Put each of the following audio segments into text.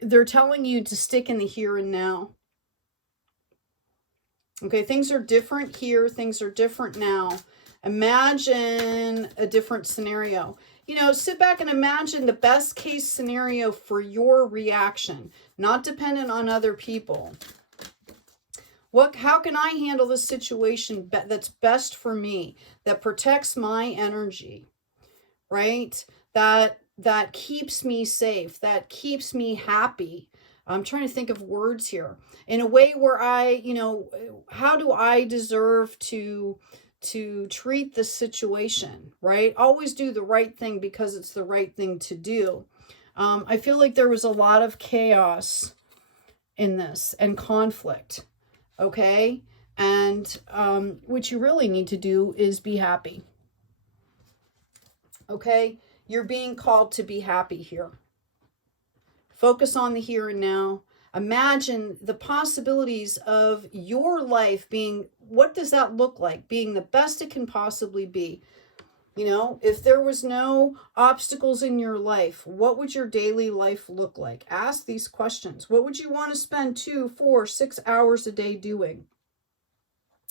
they're telling you to stick in the here and now. Okay, things are different here. Things are different now. Imagine a different scenario. You know, sit back and imagine the best case scenario for your reaction, not dependent on other people. How can I handle this situation that's best for me, that protects my energy, right? That keeps me safe, that keeps me happy. I'm trying to think of words here. In a way where I, you know, how do I deserve to treat the situation, right? Always do the right thing because it's the right thing to do. I feel like there was a lot of chaos in this and conflict. Okay, and what you really need to do is be happy. Okay, you're being called to be happy here. Focus on the here and now. Imagine the possibilities of your life being, what does that look like? Being the best it can possibly be. You know, if there was no obstacles in your life, what would your daily life look like? Ask these questions. What would you want to spend 2, 4, 6 hours a day doing?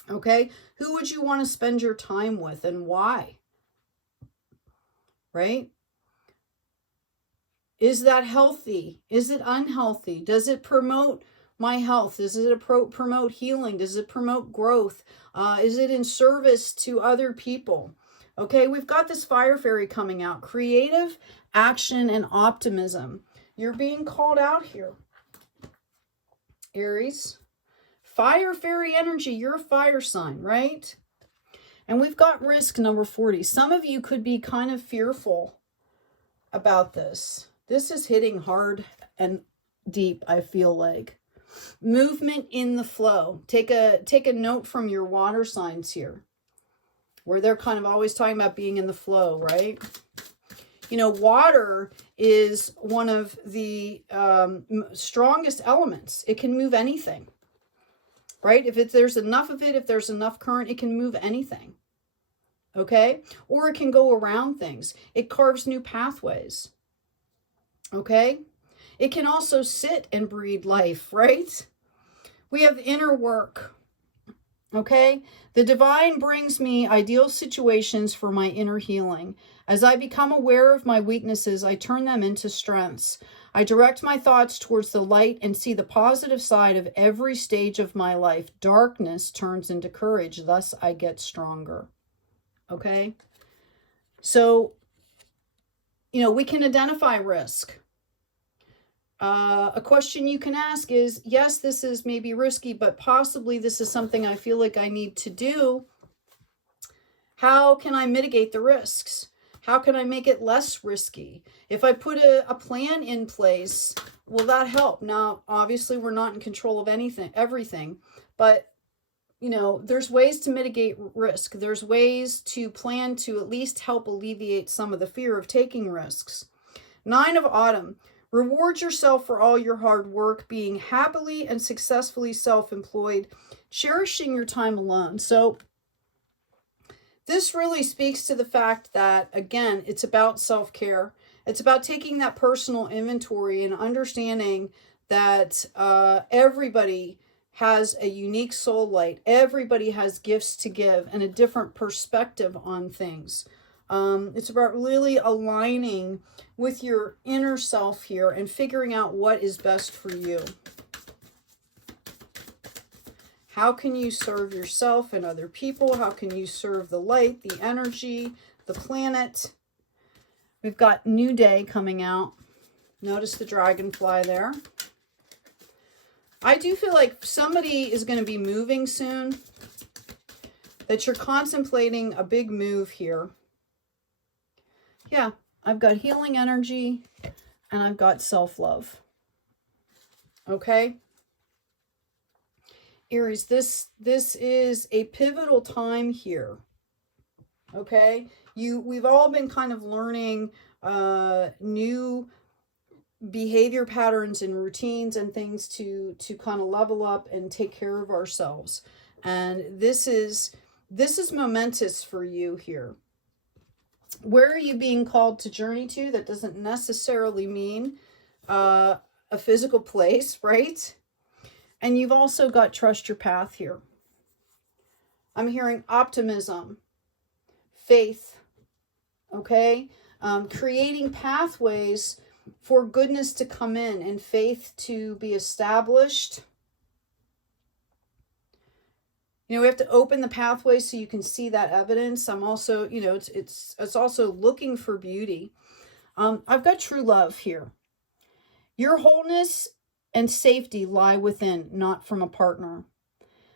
Okay, who would you want to spend your time with and why? Right? Is that healthy? Is it unhealthy? Does it promote my health? Does it promote healing? Does it promote growth? Is it in service to other people? Okay, we've got this fire fairy coming out. Creative action and optimism. You're being called out here, Aries. Fire fairy energy. You're a fire sign, right? And we've got risk number 40. Some of you could be kind of fearful about this. This is hitting hard and deep, I feel like. Movement in the flow. Take a note from your water signs here, where they're kind of always talking about being in the flow, right? You know, water is one of the strongest elements. It can move anything, right? If there's enough of it, if there's enough current, it can move anything, okay? Or it can go around things. It carves new pathways, okay? It can also sit and breed life, right? We have inner work. Okay, the divine brings me ideal situations for my inner healing. As I become aware of my weaknesses, I turn them into strengths. I direct my thoughts towards the light and see the positive side of every stage of my life. Darkness turns into courage. Thus, I get stronger. Okay, so, you know, we can identify risk. A question you can ask is, yes, this is maybe risky, but possibly this is something I feel like I need to do. How can I mitigate the risks? How can I make it less risky? If I put a plan in place, will that help? Now, obviously, we're not in control of everything, but, you know, there's ways to mitigate risk. There's ways to plan to at least help alleviate some of the fear of taking risks. 9 of Autumn. Reward yourself for all your hard work, being happily and successfully self-employed, cherishing your time alone. So this really speaks to the fact that, again, it's about self-care. It's about taking that personal inventory and understanding that everybody has a unique soul light. Everybody has gifts to give and a different perspective on things. It's about really aligning with your inner self here and figuring out what is best for you. How can you serve yourself and other people? How can you serve the light, the energy, the planet? We've got New Day coming out. Notice the dragonfly there. I do feel like somebody is going to be moving soon, that you're contemplating a big move here. Yeah, I've got healing energy and I've got self-love. Okay? Aries, this is a pivotal time here. Okay? We've all been kind of learning new behavior patterns and routines and things to kind of level up and take care of ourselves. And this is momentous for you here. Where are you being called to journey to? That doesn't necessarily mean a physical place, right? And you've also got trust your path here. I'm hearing optimism, faith, okay? Creating pathways for goodness to come in and faith to be established. You know, we have to open the pathway so you can see that evidence. I'm also, you know, it's also looking for beauty. I've got true love here. Your wholeness and safety lie within, not from a partner.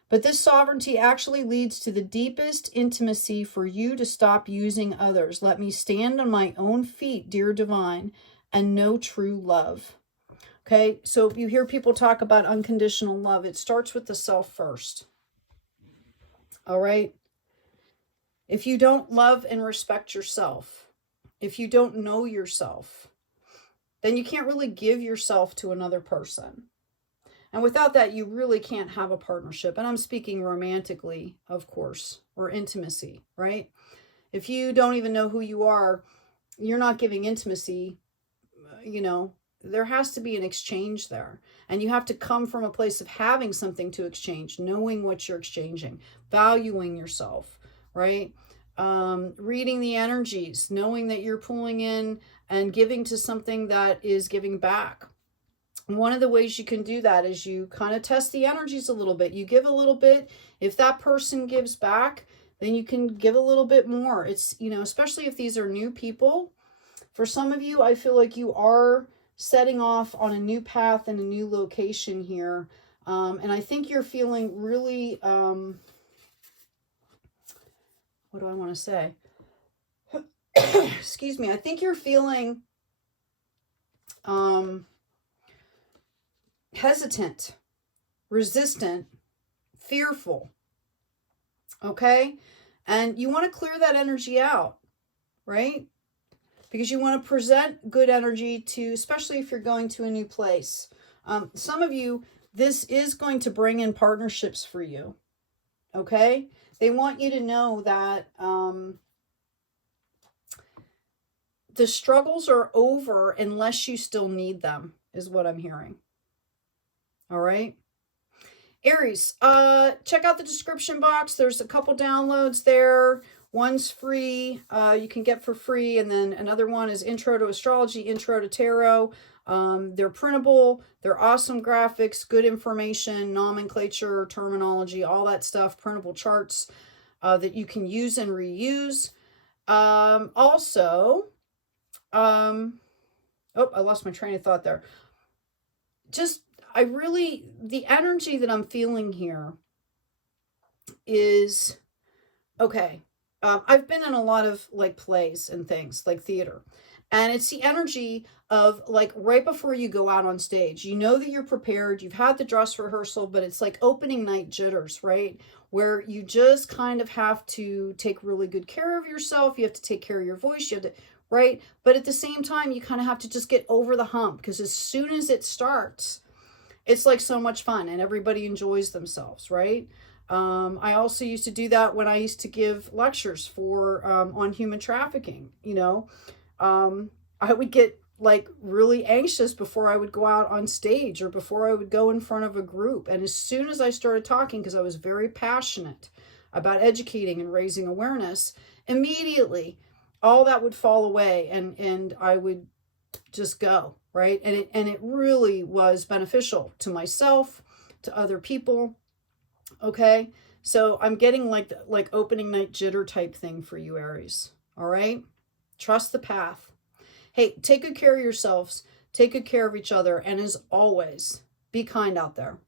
But this sovereignty actually leads to the deepest intimacy for you to stop using others. Let me stand on my own feet, dear divine, and know true love. Okay, so if you hear people talk about unconditional love, it starts with the self first. All right? If you don't love and respect yourself, if you don't know yourself, then you can't really give yourself to another person. And without that, you really can't have a partnership. And I'm speaking romantically, of course, or intimacy, right? If you don't even know who you are, you're not giving intimacy, you know, there has to be an exchange there. And you have to come from a place of having something to exchange, knowing what you're exchanging, valuing yourself, right? Reading the energies, knowing that you're pulling in and giving to something that is giving back. One of the ways you can do that is you kind of test the energies a little bit. You give a little bit. If that person gives back, then you can give a little bit more. It's, you know, especially if these are new people. For some of you, I feel like you are setting off on a new path and a new location here. And I think you're feeling really, what do I want to say? Excuse me. I think you're feeling hesitant, resistant, fearful. Okay? And you want to clear that energy out, right? Because you want to present good energy to, especially if you're going to a new place. Some of you, this is going to bring in partnerships for you. Okay? They want you to know that the struggles are over unless you still need them, is what I'm hearing. All right? Aries, check out the description box. There's a couple downloads there. One's free, you can get for free. And then another one is Intro to Astrology, Intro to Tarot. They're printable. They're awesome graphics, good information, nomenclature, terminology, all that stuff, printable charts that you can use and reuse. Also, oh, I lost my train of thought there. The energy that I'm feeling here is, okay, I've been in a lot of like plays and things like theater, and it's the energy of like right before you go out on stage, you know that you're prepared, you've had the dress rehearsal, but it's like opening night jitters, right? Where you just kind of have to take really good care of yourself. You have to take care of your voice. You have to, right? But at the same time, you kind of have to just get over the hump, because as soon as it starts, it's like so much fun and everybody enjoys themselves, right? I also used to do that when I used to give lectures for on human trafficking. You know, I would get like really anxious before I would go out on stage or before I would go in front of a group. And as soon as I started talking, because I was very passionate about educating and raising awareness, immediately all that would fall away and I would just go, right? And it really was beneficial to myself, to other people. Okay, so I'm getting like opening night jitter type thing for you, Aries. All right, trust the path. Hey, take good care of yourselves, take good care of each other, and as always, be kind out there.